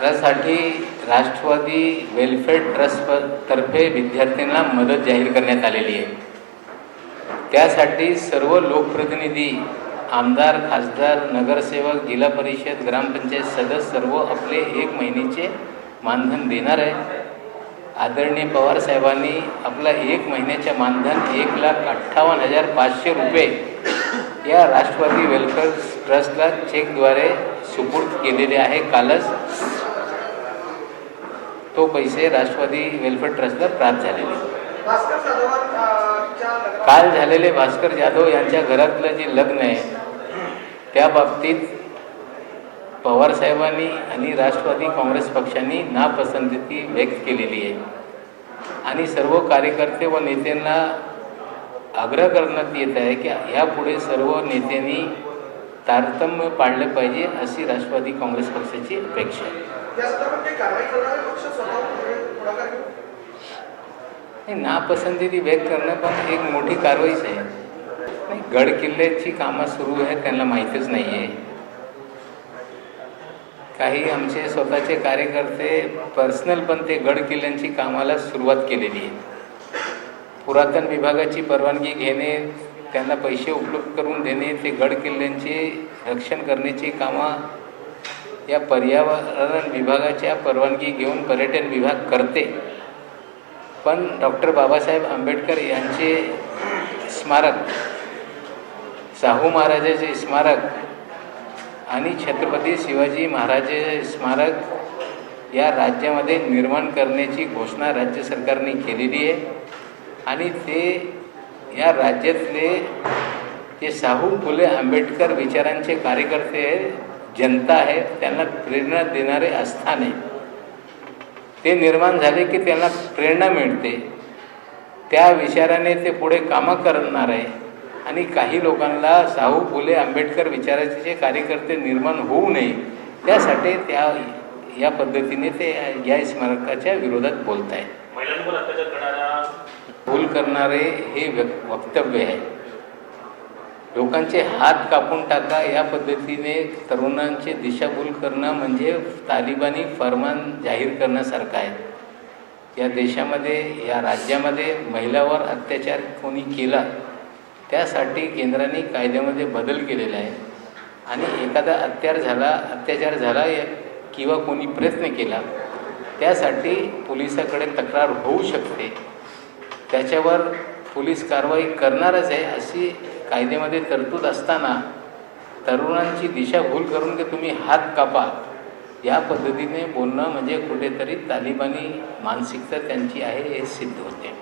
त्यासाठी Rashtrawadi welfare trust तर्फे विद्यार्थ्यांना मदत जाहीर करण्यात आलेली आहे। त्यासाठी सर्व लोकप्रतिनिधी, आमदार, खासदार, नगरसेवक, जिल्हा परिषद, ग्रामपंचायत सदस्य सर्व आपले 1 महिन्याचे मानधन देणार आहे। आदरणीय पवार साहेबांनी आपला 1 महिन्याच्या मानधन 1,58,500 रुपये या राष्ट्रवादी वेलफेअर ट्रस्टला चेकद्वारे सुपूर्द केलेले आहे। कालच तो पैसे राष्ट्रवादी वेलफेअर ट्रस्टला प्राप्त झालेले। काल झालेले भास्कर जाधव यांच्या घरातलं जे लग्न आहे त्या बाबतीत पवार साहेबांनी आणि राष्ट्रवादी काँग्रेस पक्षांनी नापसंती व्यक्त केलेली आहे आणि सर्व कार्यकर्ते व नेत्यांना आग्रह करण्यात येत आहे की यापुढे सर्व नेत्यांनी तारतम्य पाळले पाहिजे अशी राष्ट्रवादी काँग्रेस पक्षाची अपेक्षा आहे। नापसंती व्यक्त करणं पण एक मोठी कारवाईच आहे। नाही, गड किल्ल्याची कामं सुरू आहेत त्यांना माहीतच नाही आहे। काही आमचे स्वतःचे कार्यकर्ते पर्सनल पण ते गड किल्ल्यांची कामाला सुरुवात केलेली आहे। पुरातन विभागाची परवानगी घेणे, त्यांना पैसे उपलब्ध करून देणे, ते गड किल्ल्यांचे रक्षण करण्याची कामं या पर्यावरण विभागाच्या परवानगी घेऊन पर्यटन विभाग करते। पण डॉक्टर बाबासाहेब आंबेडकर यांचे स्मारक, शाहू महाराजांचे स्मारक आणि छत्रपती शिवाजी महाराजांचे स्मारक या राज्यामध्ये निर्माण करण्याची घोषणा राज्य सरकारने केलेली आहे आणि ते या राज्यातले जे शाहू फुले आंबेडकर विचारांचे कार्यकर्ते जनता आहे त्यांना प्रेरणा देणारे आस्थान आहे। ते निर्माण झाले की त्यांना प्रेरणा मिळते, त्या विचाराने ते पुढे कामं करणार आहे आणि काही लोकांना शाहू फुले आंबेडकर विचाराचे कार्यकर्ते निर्माण होऊ नये त्यासाठी या पद्धतीने ते या स्मारकाच्या विरोधात बोलत आहेत। भूल करणारे हे वक्तव्य आहे। लोकांचे हात कापून टाका या पद्धतीने तरुणांचे दिशाभूल करणं म्हणजे तालिबानी फरमान जाहीर करण्यासारखं आहे। या देशामध्ये, या राज्यामध्ये महिलांवर अत्याचार कोणी केला त्यासाठी केंद्राने कायद्यामध्ये बदल केलेला आहे आणि एखादा अत्याचार झाला किंवा कोणी प्रयत्न केला त्यासाठी पोलिसाकडे तक्रार होऊ शकते, त्याच्यावर पोलीस कारवाई करणारच आहे अशी कायद्यामध्ये तरतूद असताना तरुणांची दिशाभूल करून की तुम्ही हात कापा या पद्धतीने बोलणं म्हणजे कुठेतरी तालिबानी मानसिकता त्यांची आहे हे सिद्ध होते।